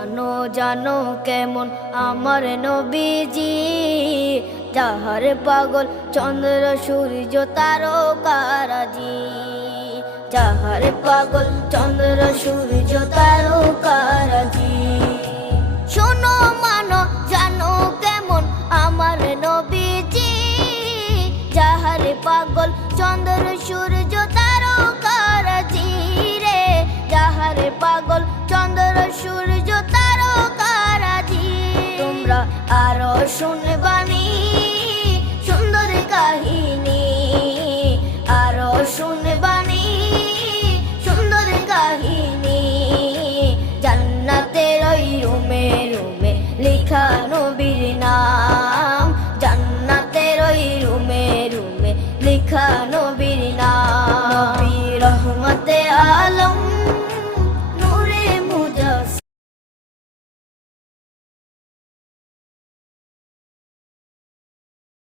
জানো জানো কেমন আমার নবীজি, যাহার পাগল চন্দ্র সূর্য তারকারাজি, যাহার পাগল চন্দ্র সূর্য তারকারাজি। শোনো মানো জানো কেমন আমার নবীজি, যাহার পাগল চন্দ্র সূর্য তারকারাজি রে, যাহার পাগল চন্দ্র সূর্য তারকারাজি। তোমরা আরো শুনে